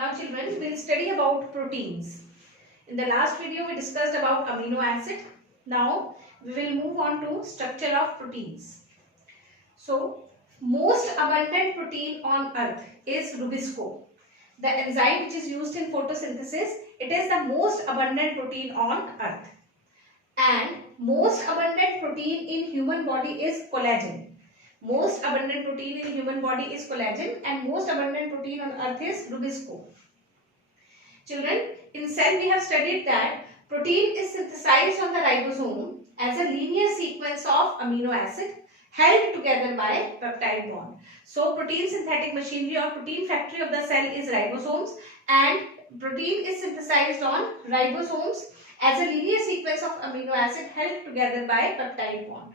Now children, we'll study about proteins. In the last video we discussed about amino acid. Now we will move on to structure of proteins. So most abundant protein on earth is rubisco. The enzyme which is used in photosynthesis, it is the most abundant protein on earth. And most abundant protein in human body is collagen. Most abundant protein in human body is collagen and most abundant protein on earth is rubisco. Children, in cell we have studied that protein is synthesized on the ribosome as a linear sequence of amino acid held together by peptide bond. So protein synthetic machinery or protein factory of the cell is ribosomes, and protein is synthesized on ribosomes as a linear sequence of amino acid held together by peptide bond.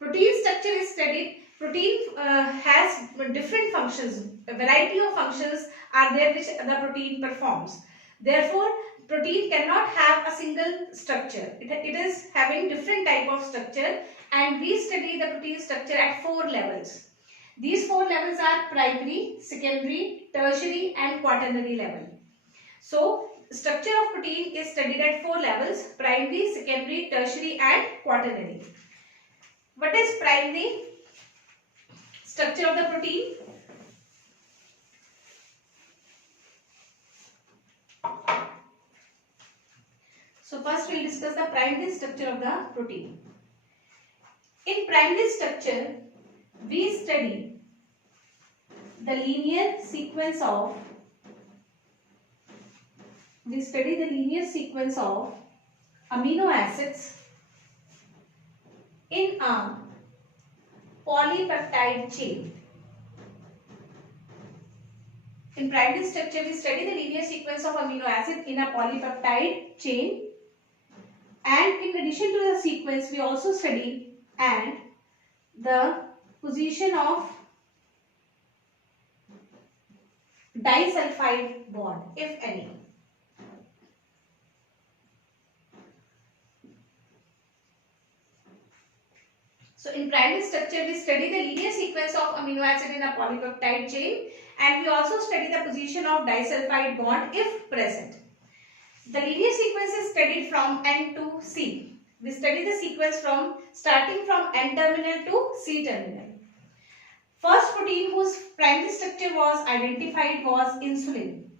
Protein structure is studied. Protein has different functions. A variety of functions are there which the protein performs. Therefore, protein cannot have a single structure. It is having different type of structure, and we study the protein structure at 4 levels. These 4 levels are primary, secondary, tertiary and quaternary level. So, structure of protein is studied at 4 levels: primary, secondary, tertiary and quaternary. What is primary structure of the protein? So first we will discuss the primary structure of the protein. In primary structure, we study the linear sequence of amino acids in a polypeptide chain. In primary structure, we study the linear sequence of amino acid in a polypeptide chain, and in addition to the sequence, we also study and the position of disulfide bond, if any. So in primary structure, we study the linear sequence of amino acid in a polypeptide chain, and we also study the position of disulfide bond if present. The linear sequence is studied from N to C. We study the sequence starting from N terminal to C terminal. First protein whose primary structure was identified was insulin.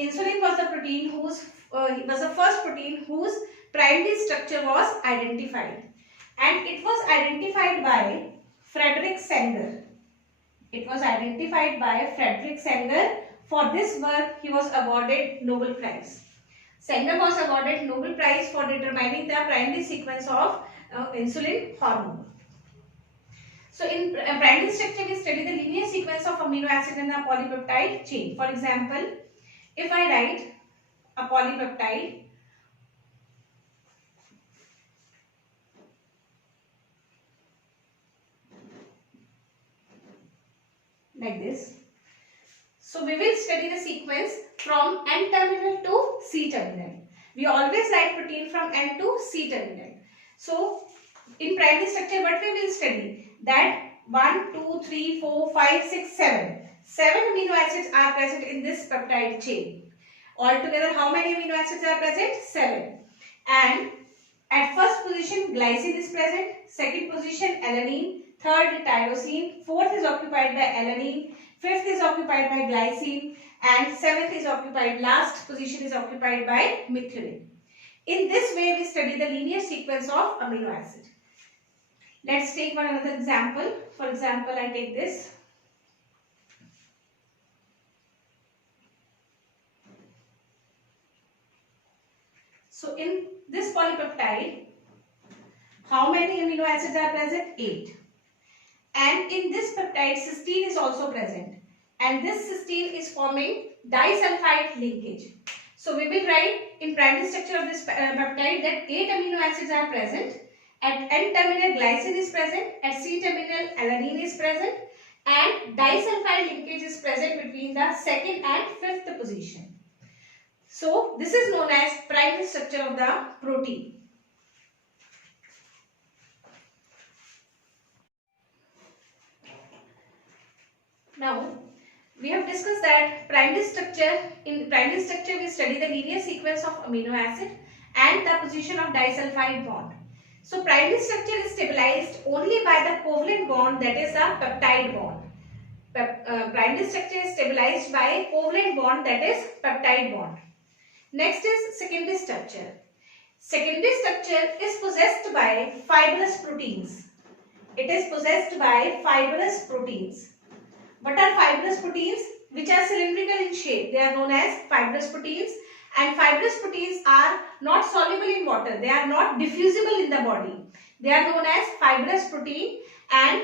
Insulin was the protein was the first protein whose primary structure was identified. And it was identified by Frederick Sanger. For this work, he was awarded Nobel Prize. Sanger was awarded Nobel Prize for determining the primary sequence of insulin hormone. So in primary structure, we study the linear sequence of amino acid in a polypeptide chain. For example, if I write a polypeptide, like this. So we will study the sequence from N terminal to C terminal. We always write protein from N to C terminal. So in primary structure, what we will study? That 1, 2, 3, 4, 5, 6, 7. 7 amino acids are present in this peptide chain. Altogether, how many amino acids are present? 7. And at first position, glycine is present. Second position, alanine. Third, tyrosine. Fourth is occupied by alanine. Fifth is occupied by glycine. And seventh is occupied, last position is occupied by methionine. In this way, we study the linear sequence of amino acid. Let's take one another example. For example, I take this. So in this polypeptide, how many amino acids are present? 8. And in this peptide, cysteine is also present. And this cysteine is forming disulfide linkage. So we will write in primary structure of this peptide that 8 amino acids are present. At N terminal, glycine is present. At C terminal, alanine is present. And disulfide linkage is present between the second and fifth position. So this is known as primary structure of the protein. Now we have discussed that primary structure. In primary structure, we study the linear sequence of amino acid and the position of disulfide bond. So primary structure is stabilized only by the covalent bond, that is a peptide bond. Primary structure is stabilized by a covalent bond, that is peptide bond. Next is secondary structure. Secondary structure is possessed by fibrous proteins. It is possessed by fibrous proteins. What are fibrous proteins? Which are cylindrical in shape. They are known as fibrous proteins, and fibrous proteins are not soluble in water. They are not diffusible in the body. They are known as fibrous protein, and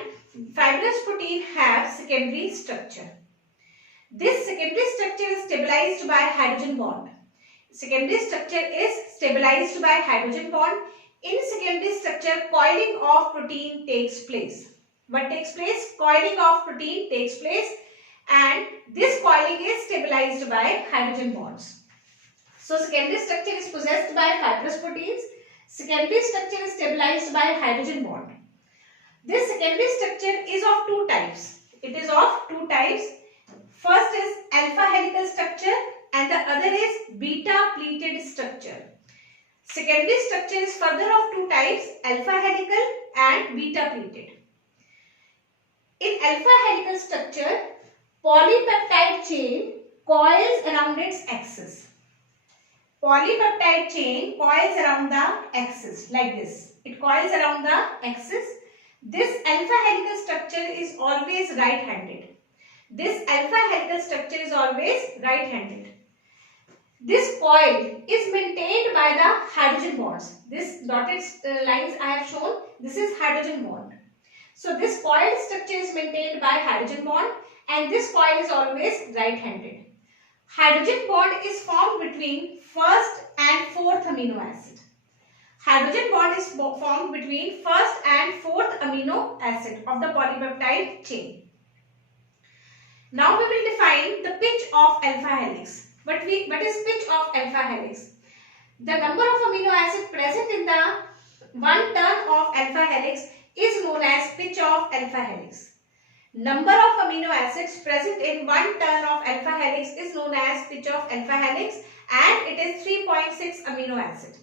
fibrous protein have secondary structure. This secondary structure is stabilized by hydrogen bond. Secondary structure is stabilized by hydrogen bond. In secondary structure, coiling of protein takes place. What takes place? Coiling of protein takes place, and this coiling is stabilized by hydrogen bonds. So secondary structure is possessed by fibrous proteins. Secondary structure is stabilized by hydrogen bond. This secondary structure is of two types. It is of two types. First is alpha helical structure and the other is beta pleated structure. Secondary structure is further of two types, alpha helical and beta pleated. In alpha helical structure, polypeptide chain coils around its axis. Polypeptide chain coils around the axis like this. It coils around the axis. This alpha helical structure is always right-handed. This alpha helical structure is always right-handed. This coil is maintained by the hydrogen bonds. This dotted lines I have shown, this is hydrogen bond. So this coil structure is maintained by hydrogen bond, and this coil is always right-handed. Hydrogen bond is formed between first and fourth amino acid. Hydrogen bond is formed between first and fourth amino acid of the polypeptide chain. Now we will define the pitch of alpha helix. What is pitch of alpha helix? The number of amino acids present in the one turn of alpha helix is known as pitch of alpha helix. Number of amino acids present in one turn of alpha helix is known as pitch of alpha helix, and it is 3.6 amino acid.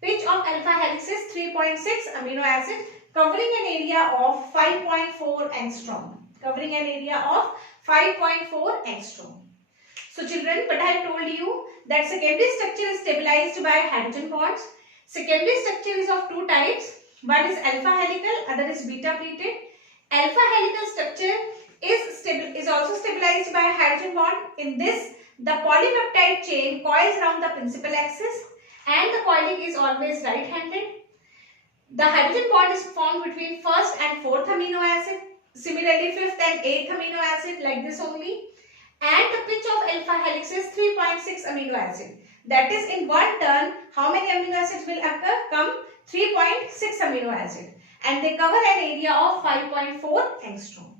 Pitch of alpha helix is 3.6 amino acid covering an area of 5.4 angstrom. Covering an area of 5.4 angstrom. So children, what I have told you that secondary structure is stabilized by hydrogen bonds. Secondary structure is of two types. One is alpha helical, other is beta pleated. Alpha helical structure is also stabilized by hydrogen bond. In this, the polypeptide chain coils around the principal axis and the coiling is always right-handed. The hydrogen bond is formed between first and fourth amino acid. Similarly, fifth and eighth amino acid, like this only. And the pitch of alpha helix is 3.6 amino acid. That is, in one turn, how many amino acids will occur? Come 3.6 amino acid. And they cover an area of 5.4 angstrom.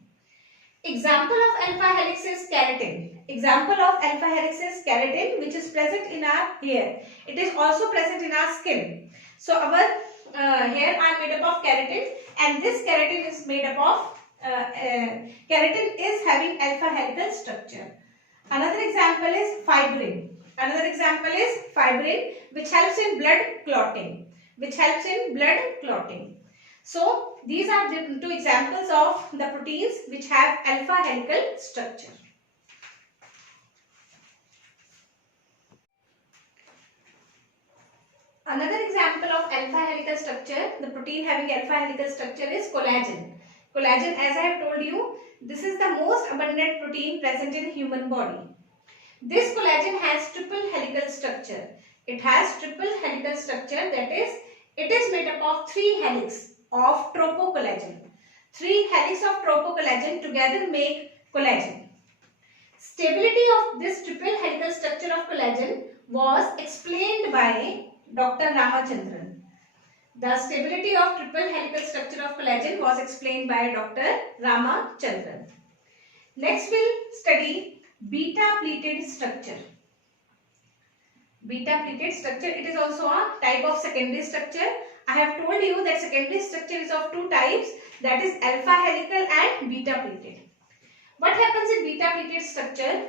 Example of alpha helix is keratin. Example of alpha helix is keratin, which is present in our hair. It is also present in our skin. So our hair are made up of keratin, and this keratin is made up of keratin is having alpha helical structure. Another example is fibrin. Another example is fibrin, which helps in blood clotting. So these are the two examples of the proteins which have alpha helical structure. Another example of alpha helical structure, the protein having alpha helical structure, is collagen. Collagen, as I have told you, this is the most abundant protein present in human body. This collagen has triple helical structure. It has triple helical structure, that is, it is made up of 3 helix of tropocollagen. 3 helix of tropocollagen together make collagen. Stability of this triple helical structure of collagen was explained by Dr. Ramachandran. The stability of triple helical structure of collagen was explained by Dr. Ramachandran. Next we'll study beta pleated structure. Beta pleated structure, it is also a type of secondary structure. I have told you that secondary structure is of two types, that is alpha helical and beta pleated. What happens in beta-pleated structure?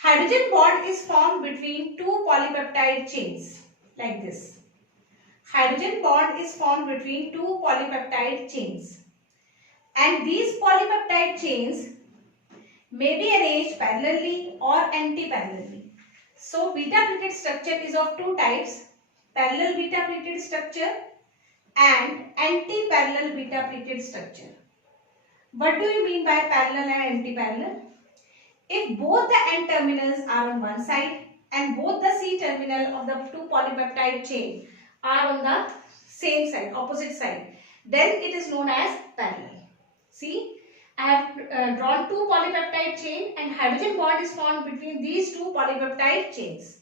Hydrogen bond is formed between two polypeptide chains like this. Hydrogen bond is formed between two polypeptide chains, and these polypeptide chains may be arranged parallelly or anti-parallelly. So beta-pleated structure is of two types: parallel beta-pleated structure and anti-parallel beta-pleated structure. What do you mean by parallel and anti-parallel? If both the N terminals are on one side and both the C terminal of the two polypeptide chain are on the same side, opposite side, then it is known as parallel. See, I have drawn two polypeptide chain and hydrogen bond is formed between these two polypeptide chains.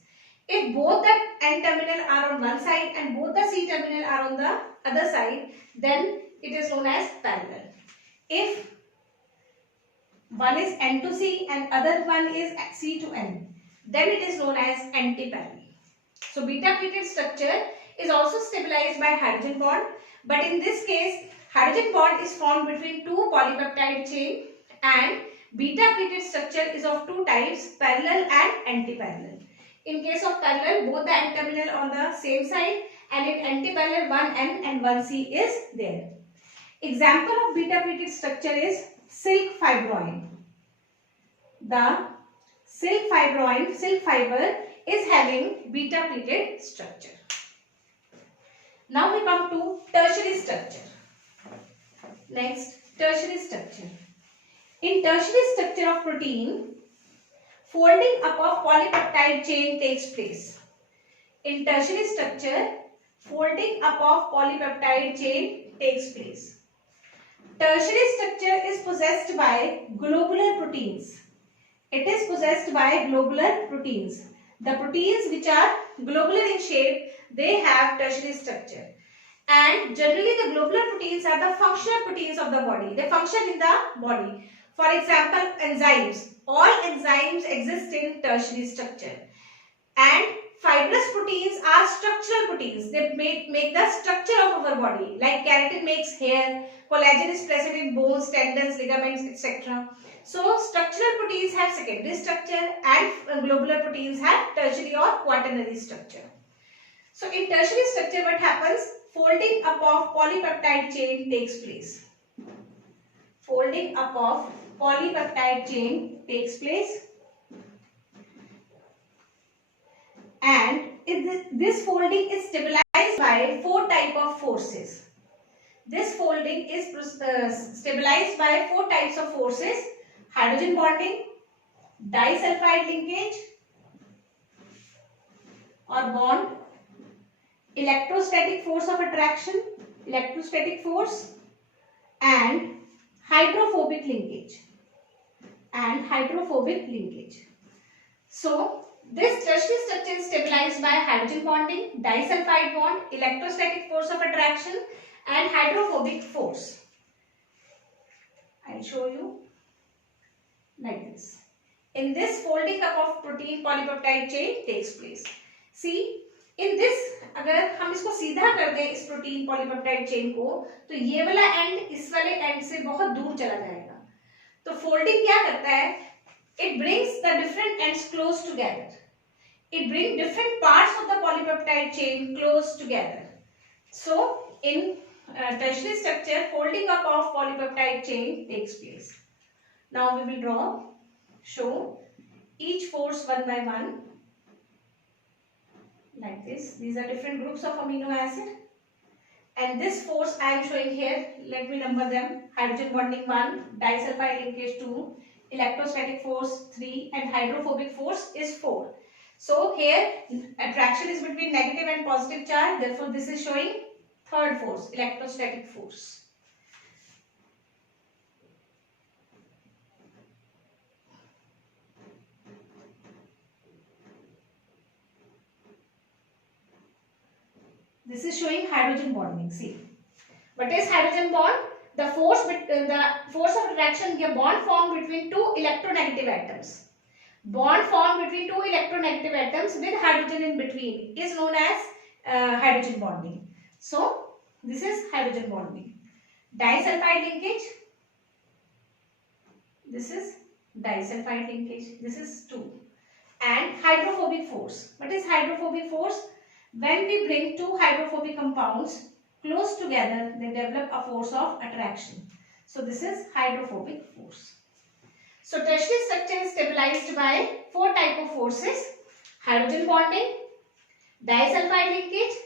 If both the N terminal are on one side and both the C terminal are on the other side, then it is known as parallel. If one is N to C and other one is C to N, then it is known as anti-parallel. So beta-pleated structure is also stabilized by hydrogen bond, but in this case hydrogen bond is formed between two polypeptide chain, and beta-pleated structure is of two types, parallel and anti-parallel. In case of parallel, both the N terminal on the same side, and in anti-parallel one N and one C is there. Example of beta-pleated structure is silk fibroin. The silk fiber is having beta-pleated structure. Now we come to tertiary structure. Next, tertiary structure. In tertiary structure of protein, folding up of polypeptide chain takes place. In tertiary structure, folding up of polypeptide chain takes place. Tertiary structure is possessed by globular proteins. It is possessed by globular proteins. The proteins which are globular in shape, they have tertiary structure. And generally the globular proteins are the functional proteins of the body. They function in the body. For example, enzymes. All enzymes exist in tertiary structure. And fibrous proteins are structural proteins. They make the structure of our body. Like keratin makes hair, collagen is present in bones, tendons, ligaments, etc. So structural proteins have secondary structure and globular proteins have tertiary or quaternary structure. So in tertiary structure, what happens? Folding up of polypeptide chain takes place. Folding up of polypeptide chain takes place. And this folding is stabilized by four types of forces. This folding is stabilized by four types of forces: hydrogen bonding, disulfide linkage or bond, electrostatic force of attraction, electrostatic force, and hydrophobic linkage. So this tertiary structure is stabilized by hydrogen bonding, disulfide bond, electrostatic force of attraction, and hydrophobic force. I will show you like this. In this, folding up of protein polypeptide chain takes place. See, in this, अगर हम इसको सीधा कर दें इस protein polypeptide chain को, तो ये वाला एंड इस वाले एंड से बहुत दूर चला जाएगा. तो फोल्डिंग क्या करता है? It brings the different ends close together. It brings different parts of the polypeptide chain close together. So, in tertiary structure, folding up of polypeptide chain takes place. Now we will show each force one by one like this. These are different groups of amino acid, and this force I am showing here. Let me number them: hydrogen bonding 1, disulfide linkage 2, electrostatic force 3, and hydrophobic force is 4. So here attraction is between negative and positive charge. Therefore, this is showing third force, electrostatic force. This is showing hydrogen bonding. See, what is hydrogen bond? The force of attraction, the bond formed between two electronegative atoms. Bond formed between two electronegative atoms with hydrogen in between is known as hydrogen bonding. So, this is hydrogen bonding. Disulfide linkage. This is disulfide linkage. This is 2. And hydrophobic force. What is hydrophobic force? When we bring two hydrophobic compounds close together, they develop a force of attraction. So this is hydrophobic force. So tertiary structure is stabilized by 4 types of forces: hydrogen bonding, disulfide linkage,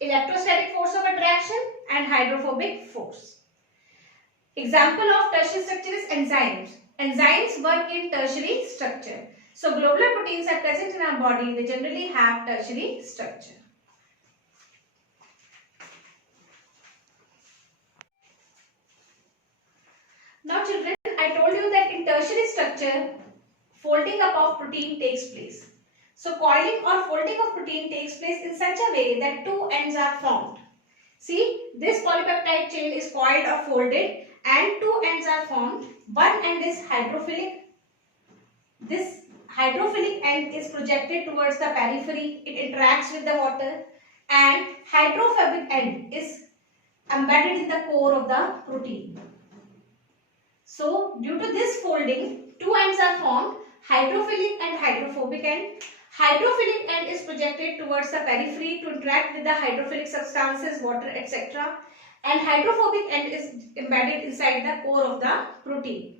electrostatic force of attraction, and hydrophobic force. Example of tertiary structure is enzymes. Enzymes work in tertiary structure. So globular proteins are present in our body. They generally have tertiary structure. Now children, I told you that in tertiary structure, folding up of protein takes place. So coiling or folding of protein takes place in such a way that two ends are formed. See, this polypeptide chain is coiled or folded and two ends are formed. One end is hydrophilic. This hydrophilic end is projected towards the periphery. It interacts with the water, and hydrophobic end is embedded in the core of the protein. So due to this folding, two ends are formed, hydrophilic and hydrophobic end. Hydrophilic end is projected towards the periphery to interact with the hydrophilic substances, water, etc. And hydrophobic end is embedded inside the core of the protein.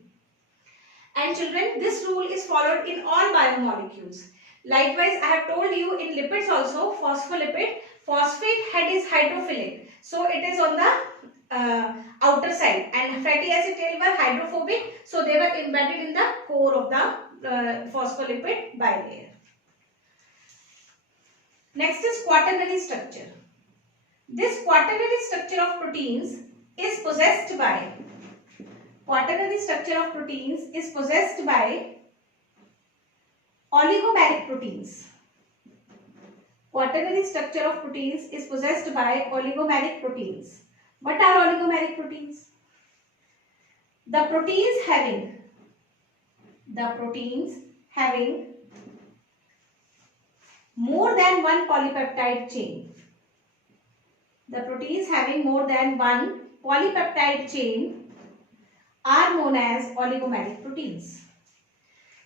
And children, this rule is followed in all biomolecules. Likewise, I have told you in lipids also, phospholipid, phosphate head is hydrophilic. So it is on the outer side, and fatty acid tail were hydrophobic. So they were embedded in the core of the phospholipid bilayer. Next is quaternary structure. This quaternary structure of proteins is possessed by oligomeric proteins. Quaternary structure of proteins is possessed by oligomeric proteins. What are oligomeric proteins? The proteins having more than one polypeptide chain. The proteins having more than one polypeptide chain are known as oligomeric proteins.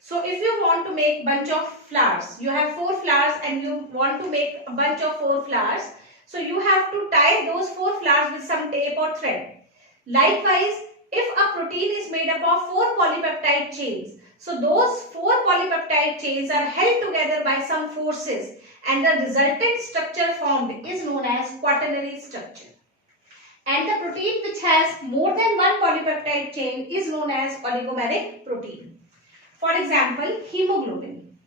So if you want to make bunch of flowers, you have 4 flowers and you want to make a bunch of 4 flowers. So you have to tie those 4 flowers with some tape or thread. Likewise, if a protein is made up of 4 polypeptide chains, so those 4 polypeptide chains are held together by some forces, and the resultant structure formed is known as quaternary structure. And the protein which has more than one polypeptide chain is known as oligomeric protein. For example, hemoglobin.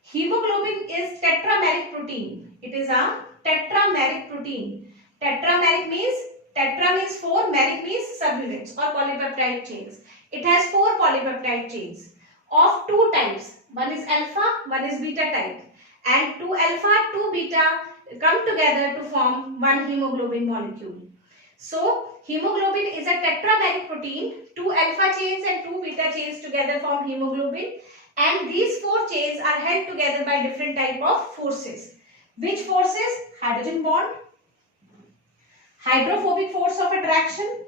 Hemoglobin is tetrameric protein. It is a tetrameric protein. Tetrameric means, tetra means 4, meric means subunits or polypeptide chains. It has 4 polypeptide chains of 2 types. One is alpha, one is beta type. And 2 alpha, 2 beta come together to form one hemoglobin molecule. So, hemoglobin is a tetrameric protein. 2 alpha chains and 2 beta chains together form hemoglobin. And these 4 chains are held together by different type of forces. Which forces? Hydrogen bond, hydrophobic force of attraction,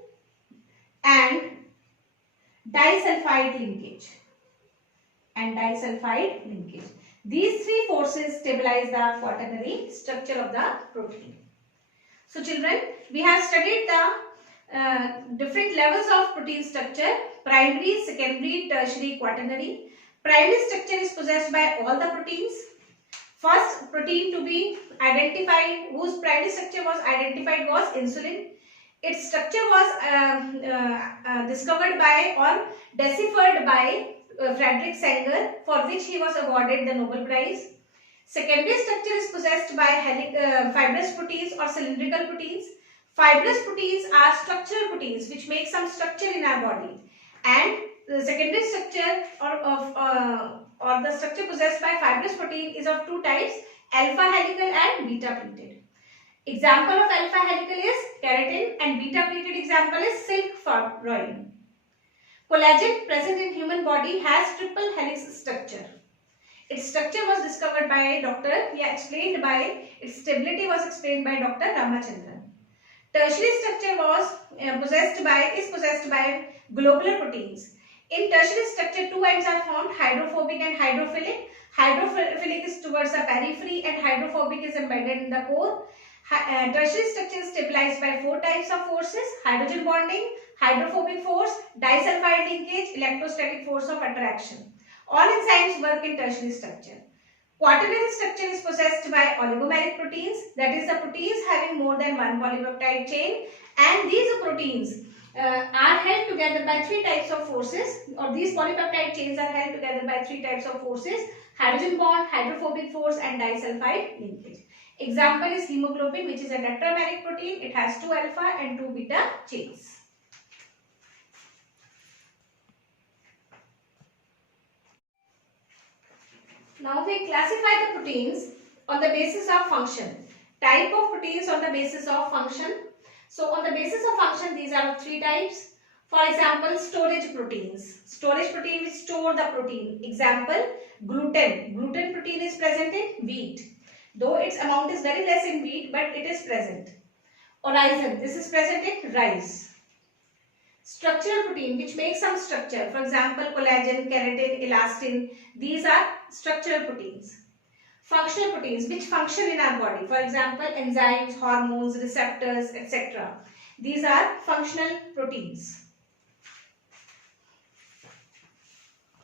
and disulfide linkage. These 3 forces stabilize the quaternary structure of the protein. So children, we have studied the different levels of protein structure: primary, secondary, tertiary, quaternary. Primary structure is possessed by all the proteins. First protein to be identified, whose primary structure was identified, was insulin. Its structure was discovered by or deciphered by Frederick Sanger, for which he was awarded the Nobel Prize. Secondary structure is possessed by fibrous proteins or cylindrical proteins. Fibrous proteins are structural proteins which make some structure in our body, and the secondary structure or the structure possessed by fibrous protein is of 2 types: alpha helical and beta pleated. Example of alpha helical is keratin, and beta pleated example is silk fibroin. Collagen present in human body has triple helix structure. Its structure was discovered by its stability was explained by Dr. Ramachandran. Tertiary structure is possessed by globular proteins. In tertiary structure, two ends are formed, hydrophobic and hydrophilic. Hydrophilic is towards the periphery and hydrophobic is embedded in the core. Tertiary structure is stabilized by four types of forces: hydrogen bonding, hydrophobic force, disulfide linkage, electrostatic force of attraction. All enzymes work in tertiary structure. Quaternary structure is possessed by oligomeric proteins, that is the proteins having more than one polypeptide chain, and these proteins are held together by three types of forces, or these polypeptide chains are held together by three types of forces: hydrogen bond, hydrophobic force and disulfide linkage. Example is hemoglobin, which is a tetrameric protein. It has 2 alpha and 2 beta chains. Now we classify the proteins on the basis of function. Type of proteins on the basis of function. So on the basis of function, these are three types. For example, storage proteins. Storage protein will store the protein. Example, gluten. Gluten protein is present in wheat. Though its amount is very less in wheat, but it is present. Orison. This is present in rice. Structural protein which makes some structure. For example, collagen, keratin, elastin. These are structural proteins. Functional proteins which function in our body. For example, enzymes, hormones, receptors, etc. These are functional proteins.